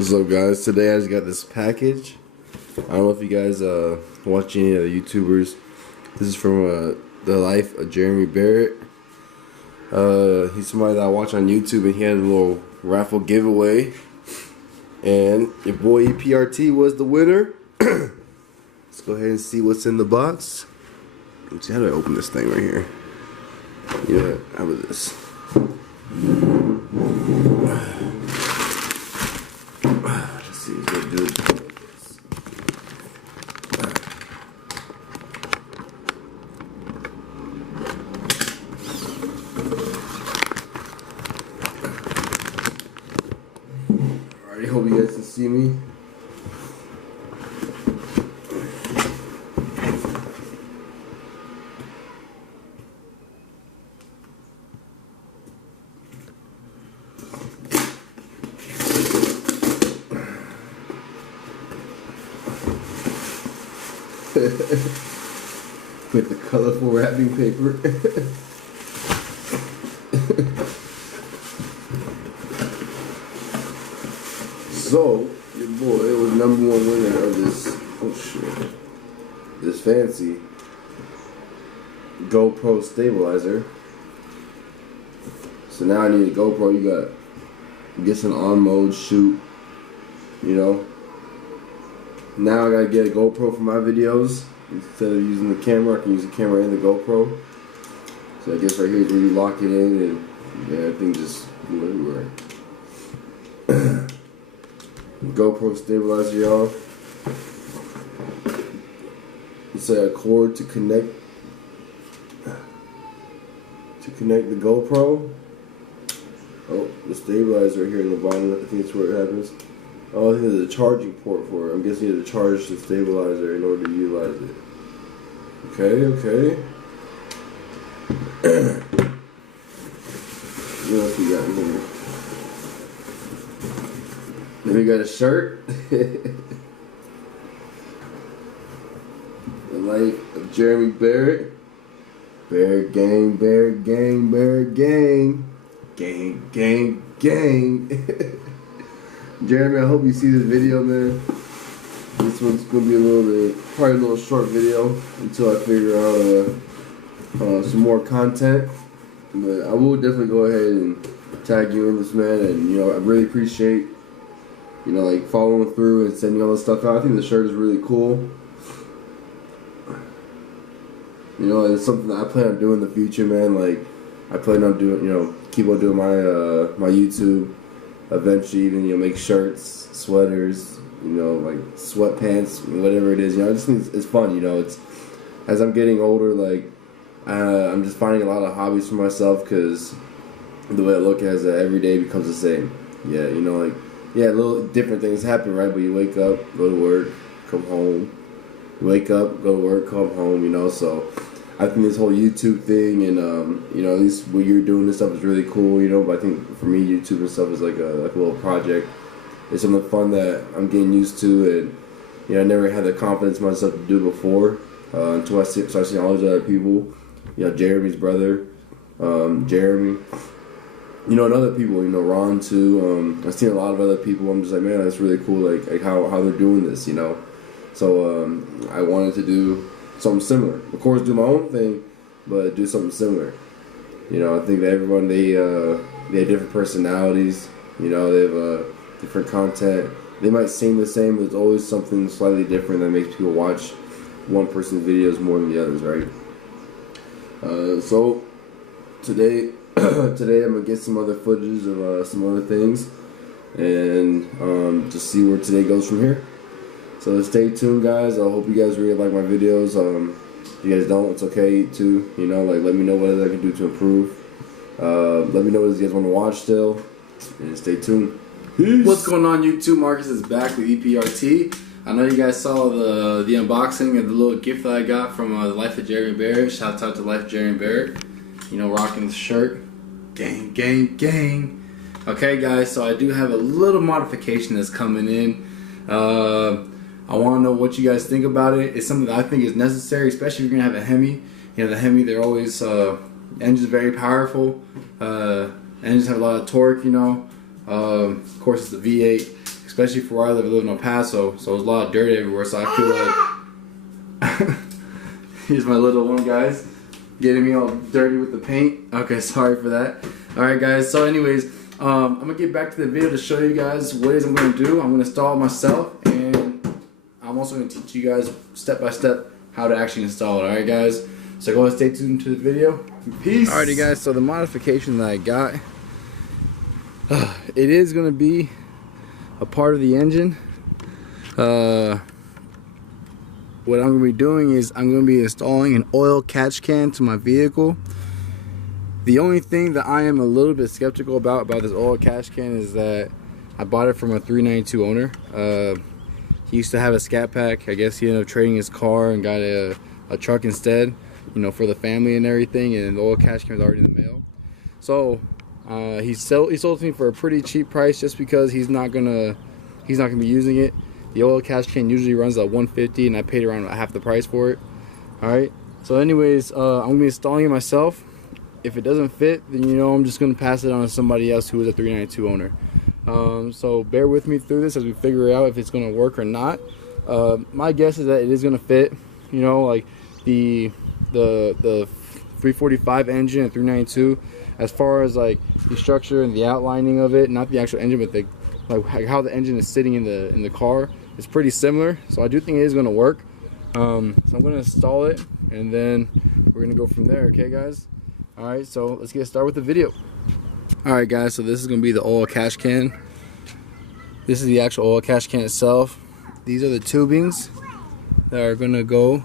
What's up, guys? Today I just got this package. I don't know if you guys watch any of the YouTubers. This is from The Life of Jeremy Barrett. He's somebody that I watch on YouTube, and he had a little raffle giveaway. And your boy EPRT was the winner. Let's go ahead and see what's in the box. Let's see, how do I open this thing right here? Yeah, how about this? Let's see what's gonna do. Alright, hope you guys can see me. With the colorful wrapping paper. So, your boy was #1 winner of this, oh shit, this fancy GoPro stabilizer. So now I need a GoPro. You got, get some on mode, shoot, you know. Now I gotta get a GoPro for my videos. Instead of using the camera, I can use the camera and the GoPro. So I guess right here is where you lock it in, and yeah, everything just go everywhere. GoPro stabilizer, y'all. It's a cord to connect the GoPro. Oh, the stabilizer here in the bottom. I think that's where it happens. Oh, I think there's a charging port for it. I'm guessing you have to charge the stabilizer in order to utilize it. Okay. What else we got in here? Then we got a shirt. The Life of Jeremy Barrett. Barrett gang, Barrett gang, Barrett gang. Gang, gang, gang. Jeremy, I hope you see this video, man. This one's gonna be probably a little short video until I figure out some more content. But I will definitely go ahead and tag you in this, man. And I really appreciate, like following through and sending all this stuff out. I think the shirt is really cool. It's something that I plan on doing in the future, man. Like I plan on doing, keep on doing my YouTube. Eventually, even make shirts, sweaters, like sweatpants, whatever it is. I just think it's fun. It's as I'm getting older, like I'm just finding a lot of hobbies for myself, because the way I look at it is that every day becomes the same. Yeah, little different things happen, right? But you wake up, go to work, come home. You wake up, go to work, come home. So I think this whole YouTube thing and at least what you're doing this stuff is really cool, But I think for me, YouTube and stuff is like a little project. It's something fun that I'm getting used to, and I never had the confidence in myself to do before until I started seeing all these other people. Jeremy's brother, Jeremy, and other people, Ron too. I've seen a lot of other people. I'm just like, man, that's really cool, like how they're doing this, So I wanted to do something similar. Of course, do my own thing, but do something similar. I think that everyone, they have different personalities. They have different content. They might seem the same, but there's always something slightly different that makes people watch one person's videos more than the others, right? So today I'm gonna get some other footage of some other things, and just see where today goes from here. So stay tuned, guys. I hope you guys really like my videos. If you guys don't, it's okay too. Let me know what I can do to improve. Let me know what you guys want to watch still. And stay tuned. Peace. What's going on, YouTube? Marcus is back with EPRT. I know you guys saw the unboxing of the little gift that I got from The Life of Jeremy Barrett. Shout out to Life of Jeremy Barrett. Rocking the shirt. Gang, gang, gang. Okay, guys. So I do have a little modification that's coming in. I want to know what you guys think about it. It's something that I think is necessary, especially if you're going to have a Hemi. The Hemi, they're always, engine's very powerful. Engines have a lot of torque, Of course, it's the V8. especially for where I live in El Paso, so there's a lot of dirt everywhere, so I feel like here's my little one, guys, getting me all dirty with the paint. Okay, sorry for that. Alright guys, so anyways, I'm gonna get back to the video to show you guys what it is I'm gonna do. I'm gonna install it myself, and I'm also gonna teach you guys step by step how to actually install it. Alright guys, so go ahead, stay tuned to the video. Peace. Alrighty guys, so the modification that I got, it is gonna be a part of the engine. What I'm gonna be doing is I'm gonna be installing an oil catch can to my vehicle. The only thing that I am a little bit skeptical about this oil catch can is that I bought it from a 392 owner. He used to have a Scat Pack. I guess he ended up trading his car and got a truck instead, you know, for the family and everything, and the oil catch can was already in the mail. So he sold it to me for a pretty cheap price, just because he's not gonna be using it. The oil catch can usually runs at $150, and I paid around half the price for it. Alright, so anyways, I'm gonna be installing it myself. If it doesn't fit, then you know I'm just gonna pass it on to somebody else who is a 392 owner. So bear with me through this as we figure out if it's gonna work or not. My guess is that it is gonna fit. You know, like the 345 engine and 392, as far as like the structure and the outlining of it, not the actual engine, but like how the engine is sitting in the car, is pretty similar. So I do think it is gonna work. So I'm gonna install it, and then we're gonna go from there. Okay guys. Alright, so let's get started with the video. Alright guys, so this is going to be the oil catch can. This is the actual oil catch can itself. These are the tubings that are going to go.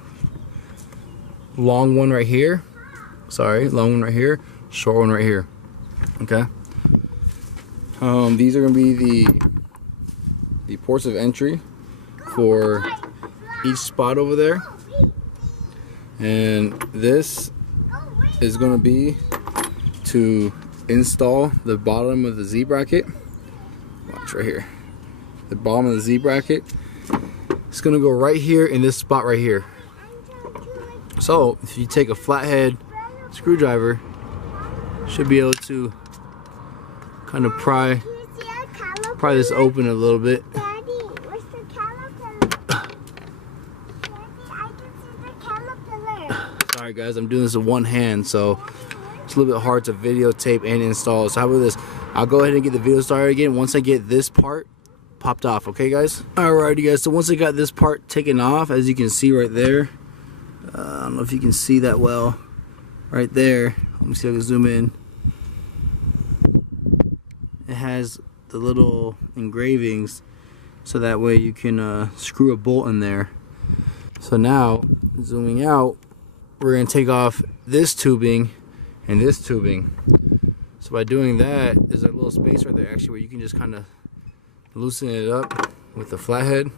Long one right here. Sorry, long one right here. Short one right here. Okay. These are going to be the ports of entry for each spot over there. And this is going to be to install the bottom of the Z bracket. Watch right here. The bottom of the Z bracket. It's going to go right here in this spot right here. So if you take a flathead screwdriver, should be able to kind of pry this open a little bit. Sorry guys, I'm doing this with one hand, so it's a little bit hard to videotape and install. So how about this? I'll go ahead and get the video started again once I get this part popped off, okay guys? Alrighty guys, so once I got this part taken off, as you can see right there, I don't know if you can see that well, right there, let me see if I can zoom in. It has the little engravings, so that way you can screw a bolt in there. So now, zooming out, we're going to take off this tubing and this tubing. So by doing that, there's a little space right there actually where you can just kind of loosen it up with the flathead.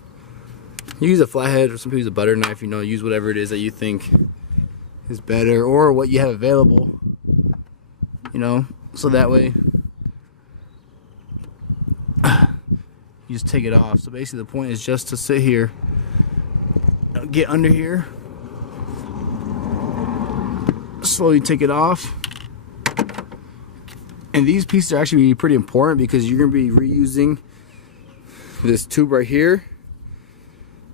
You use a flathead, or some people use a butter knife, you know, use whatever it is that you think is better, or what you have available, you know, so that way you just take it off. So basically the point is just to sit here, get under here, slowly take it off. And these pieces are actually pretty important because you're going to be reusing this tube right here,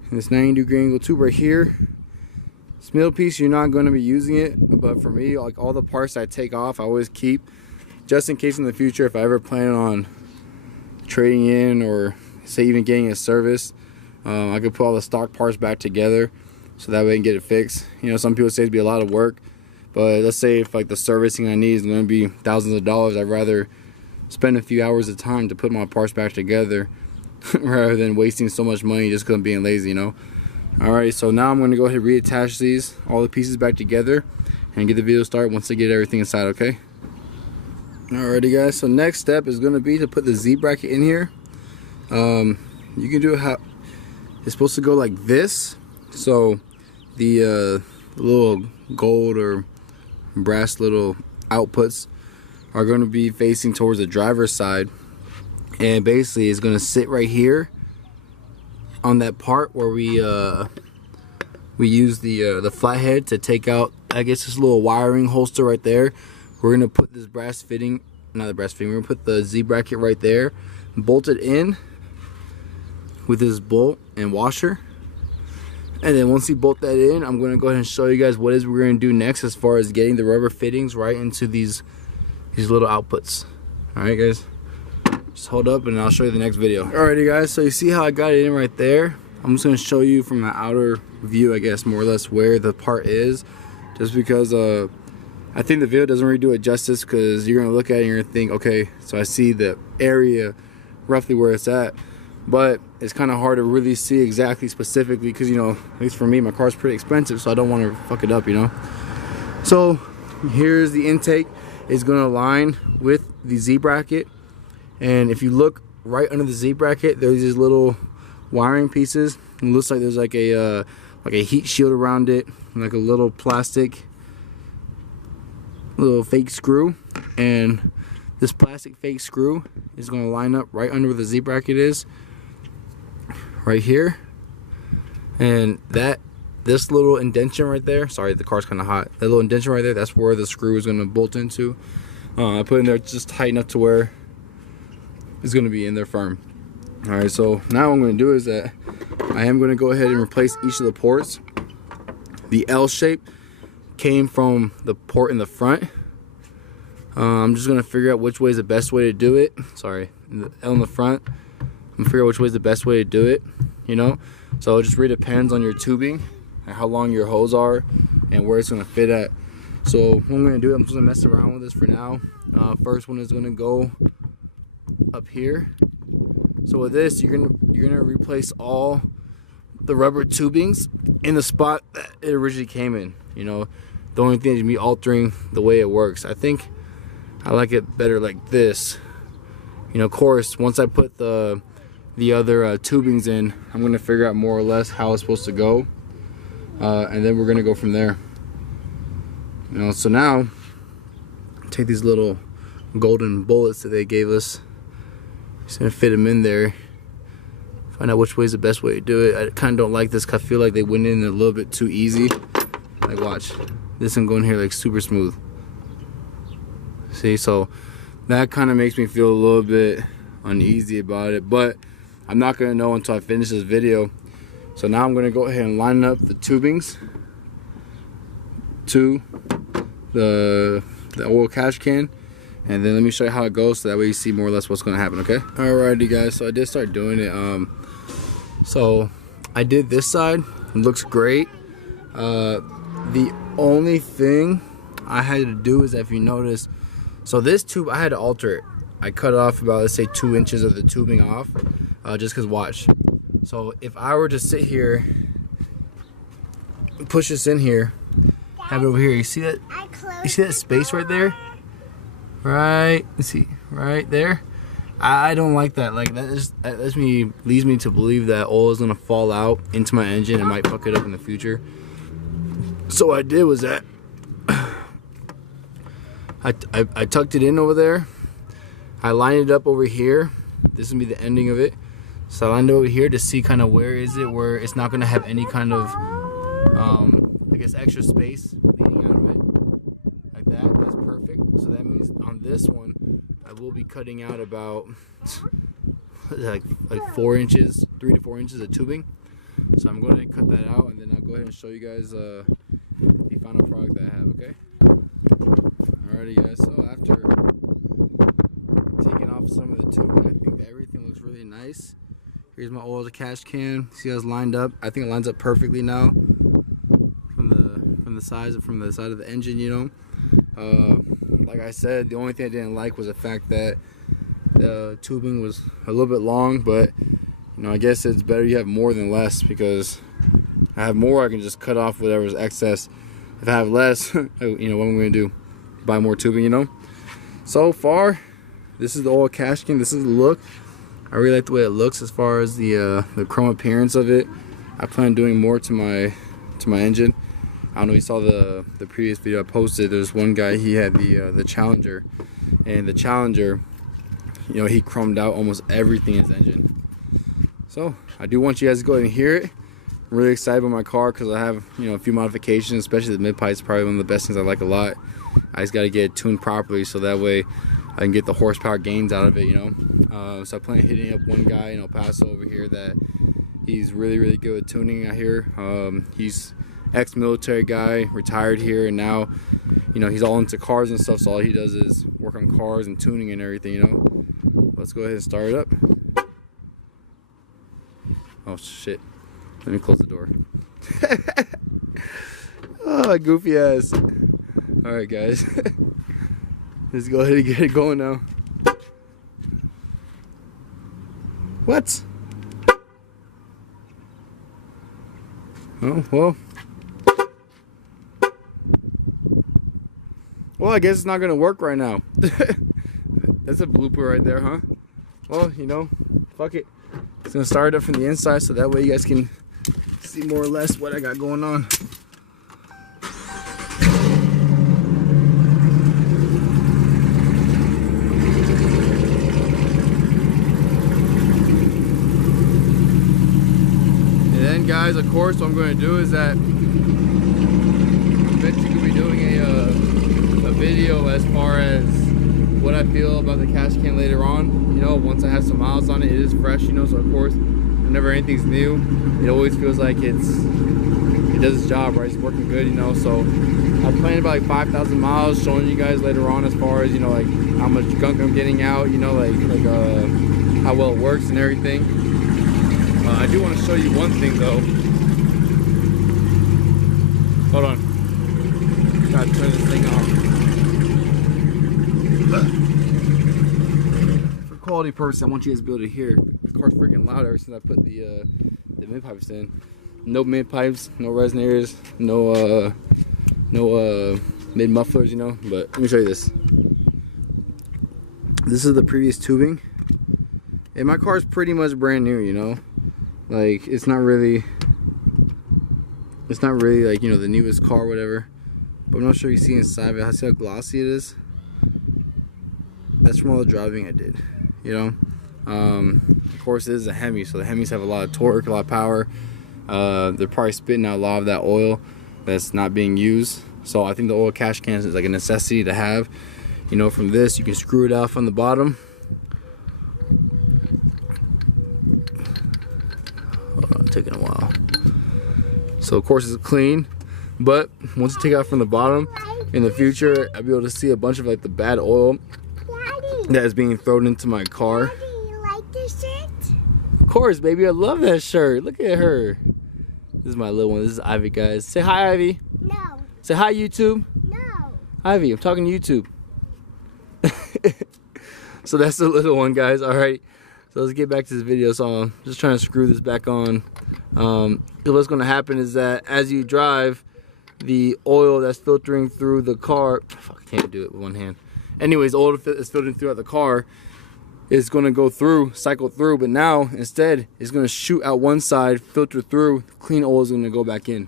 and this 90-degree angle tube right here. This middle piece, you're not going to be using it, but for me, like all the parts I take off, I always keep, just in case in the future if I ever plan on trading in, or say even getting a service, I could put all the stock parts back together so that way I can get it fixed. You know, some people say it'd be a lot of work, but let's say if like the servicing I need is going to be thousands of dollars, I'd rather spend a few hours of time to put my parts back together rather than wasting so much money just because I'm being lazy, you know. Alright, so now I'm going to go ahead and reattach these, all the pieces back together, and get the video started once I get everything inside, okay? Alrighty guys, so next step is going to be to put the Z bracket in here. You can do it how it's supposed to go like this. So the little gold or brass little outputs are going to be facing towards the driver's side, and basically it's going to sit right here on that part where we use the flathead to take out, I guess, this little wiring holster right there. We're going to put this brass fitting, not the brass fitting, we're going to put the Z bracket right there, bolt it in, with this bolt and washer. And then once you bolt that in, I'm going to go ahead and show you guys what is we're going to do next as far as getting the rubber fittings right into these little outputs. Alright guys, just hold up and I'll show you the next video. Alrighty guys, so you see how I got it in right there? I'm just going to show you from the outer view, I guess, more or less where the part is. Just because I think the video doesn't really do it justice, because you're going to look at it and you're going to think, okay, so I see the area roughly where it's at. But it's kind of hard to really see exactly specifically because, you know, at least for me, my car's pretty expensive, so I don't want to fuck it up, you know. So here's the intake. It's going to align with the Z-bracket, and if you look right under the Z-bracket, there's these little wiring pieces. It looks like there's like a heat shield around it, like a little plastic, little fake screw, and this plastic fake screw is going to line up right under where the Z-bracket is. Right here, and this little indentation right there, sorry, the car's kind of hot, that little indentation right there, that's where the screw is going to bolt into. I put in there just tight enough to where it's going to be in there firm. Alright, so now what I'm going to do is that I am going to go ahead and replace each of the ports. The L shape came from the port in the front. I'm just going to figure out which way is the best way to do it. Sorry, the L in the front. I'm gonna figure out which way is the best way to do it, you know. So it just really depends on your tubing and how long your hose are and where it's gonna fit at. So what I'm gonna do, I'm just gonna mess around with this for now. First one is gonna go up here. So with this, you're gonna replace all the rubber tubings in the spot that it originally came in. You know, the only thing is gonna be altering the way it works. I think I like it better like this. You know, of course, once I put the other tubings in, I'm going to figure out more or less how it's supposed to go, and then we're going to go from there. You know, so now take these little golden bullets that they gave us, just going to fit them in there, find out which way is the best way to do it. I kind of don't like this because I feel like they went in a little bit too easy. Like, watch, this one going here like super smooth. See, so that kind of makes me feel a little bit uneasy about it, but I'm not going to know until I finish this video. So now I'm going to go ahead and line up the tubings to the oil cash can, and then let me show you how it goes so that way you see more or less what's going to happen, okay? Alrighty guys, so I did start doing it. So I did this side, it looks great. The only thing I had to do is that if you notice, so this tube I had to alter it. I cut off about, let's say, 2 inches of the tubing off, just because, watch. So if I were to sit here, push this in here, have it over here, you see that? You see that space right there? Right, let's see, right there? I don't like that. Like, that leads me to believe that oil is gonna fall out into my engine and might fuck it up in the future. So what I did was that I tucked it in over there. I lined it up over here. This will be the ending of it. So I lined it over here to see kind of where is it, where it's not going to have any kind of, I guess, extra space leading out of it. Like that. That's perfect. So that means on this one, I will be cutting out about like 4 inches, 3 to 4 inches of tubing. So I'm going to cut that out, and then I'll go ahead and show you guys the final product that I have. Okay. Alrighty guys. So after taking off some of the tubing, I think that everything looks really nice. Here's my oil cash can. See how it's lined up? I think it lines up perfectly now from the side of the engine, you know. Like I said, the only thing I didn't like was the fact that the tubing was a little bit long, but you know, I guess it's better you have more than less, because I have more, I can just cut off whatever's excess. If I have less, you know, what I'm going to do? Buy more tubing, you know. So far, this is the oil cash can. This is the look. I really like the way it looks as far as the chrome appearance of it. I plan on doing more to my engine. I don't know if you saw the previous video I posted. There's one guy, he had the Challenger, and the Challenger, you know, he chromed out almost everything in his engine. So I do want you guys to go ahead and hear it. I'm really excited about my car because I have, you know, a few modifications, especially the mid-pipe is probably one of the best things I like a lot. I just got to get it tuned properly so that way I can get the horsepower gains out of it, you know. So I plan on hitting up one guy in El Paso over here that he's really good at tuning out here. He's ex-military guy, retired here, and now, you know, he's all into cars and stuff, so all he does is work on cars and tuning and everything, you know. Let's go ahead and start it up. Oh shit, let me close the door. Oh, goofy ass. Alright guys, let's go ahead and get it going now. What? Oh, well, I guess it's not gonna work right now. That's a blooper right there, huh? Well, you know, fuck it. It's gonna start it up from the inside so that way you guys can see more or less what I got going on. And then guys, of course, what I'm gonna do is that eventually we'll be doing a video as far as what I feel about the cash can later on. You know, once I have some miles on it, it is fresh, you know, so of course, whenever anything's new, it always feels like it does its job, right? It's working good, you know, so I'm planning about like 5,000 miles, showing you guys later on as far as, you know, like how much gunk I'm getting out, you know, like how well it works and everything. I do want to show you one thing though. Hold on. Gotta turn this thing off. For quality purposes, I want you guys to be able to hear. The car's freaking loud ever since I put the mid pipes in. No mid pipes, no resonators, no mid mufflers, you know. But let me show you this. This is the previous tubing, and my car's pretty much brand new, you know. Like it's not really like, you know, the newest car or whatever. But I'm not sure you see inside of it. See how glossy it is? That's from all the driving I did, you know. Of course, this is a Hemi, so the Hemis have a lot of torque, a lot of power. They're probably spitting out a lot of that oil that's not being used. So I think the oil cash cans is like a necessity to have. You know, from this you can screw it off on the bottom. Hold on, taking a while. So of course it's clean, but once you take it out from the bottom, in the future I'll be able to see a bunch of like the bad oil that is being thrown into my car. Daddy, you like this shirt? Of course, baby, I love that shirt. Look at her. This is my little one. This is Ivy, guys. Say hi, Ivy. No. Say hi, YouTube. No. Ivy, I'm talking to YouTube. So that's the little one, guys. All right. So let's get back to this video. So I'm just trying to screw this back on. What's going to happen is that as you drive, the oil that's filtering through the car. Fuck, I can't do it with one hand. Anyways, oil is filtering throughout the car is going to go through, cycle through, but now instead it's going to shoot out one side, filter through, clean oil is going to go back in.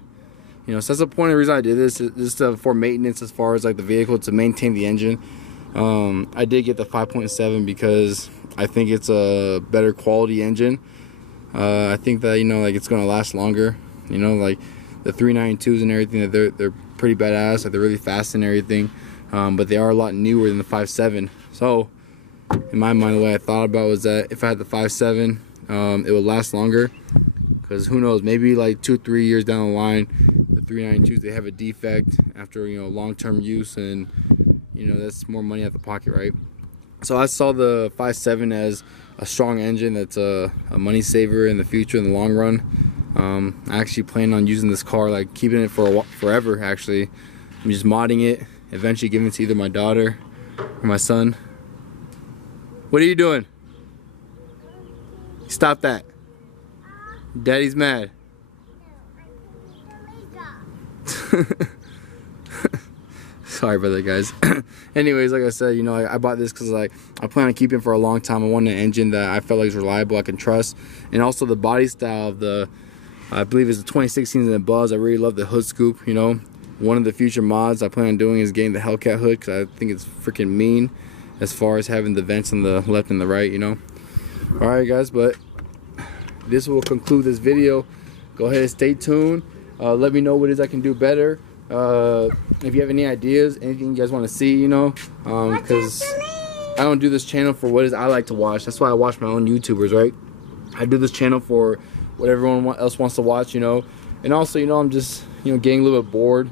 You know, so that's the point of the reason I did this. This is for maintenance as far as like the vehicle, to maintain the engine. I did get the 5.7 because I think it's a better quality engine. I think that, you know, like it's going to last longer. You know, like the 392s and everything, they're pretty badass. Like they're really fast and everything. But they are a lot newer than the 5.7. So in my mind, the way I thought about it was that if I had the 5.7, it would last longer, because who knows, maybe like 2-3 years down the line, the 392s, they have a defect after, you know, long-term use, and you know, that's more money out the pocket, right? So I saw the 5.7 as a strong engine that's a money saver in the future, in the long run. I actually plan on using this car, like keeping it for forever. Actually, I'm just modding it, eventually giving it to either my daughter or my son. What are you doing? Stop that. Daddy's mad. Sorry about that, guys. Anyways, like I said, you know, I bought this because like I plan on keeping it for a long time. I want an engine that I felt like is reliable, I can trust, and also the body style of the, I believe it's the 2016s and the Buzz. I really love the hood scoop. You know, one of the future mods I plan on doing is getting the Hellcat hood, because I think it's freaking mean as far as having the vents on the left and the right. You know. All right, guys, but this will conclude this video. Go ahead and stay tuned. Let me know what it is I can do better. If you have any ideas, anything you guys want to see, you know, because I don't do this channel for what is I like to watch. That's why I watch my own YouTubers, right? I do this channel for what everyone else wants to watch, you know. And also, you know, I'm just, you know, getting a little bit bored.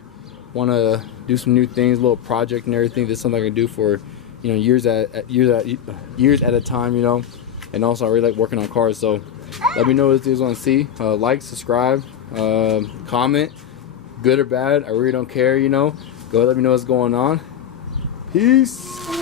Want to do some new things, a little project and everything. That's something I can do for, you know, years at a time, you know. And also, I really like working on cars. So let me know what you guys want to see. Like, subscribe, comment, good or bad. I really don't care, you know. Go let me know what's going on. Peace.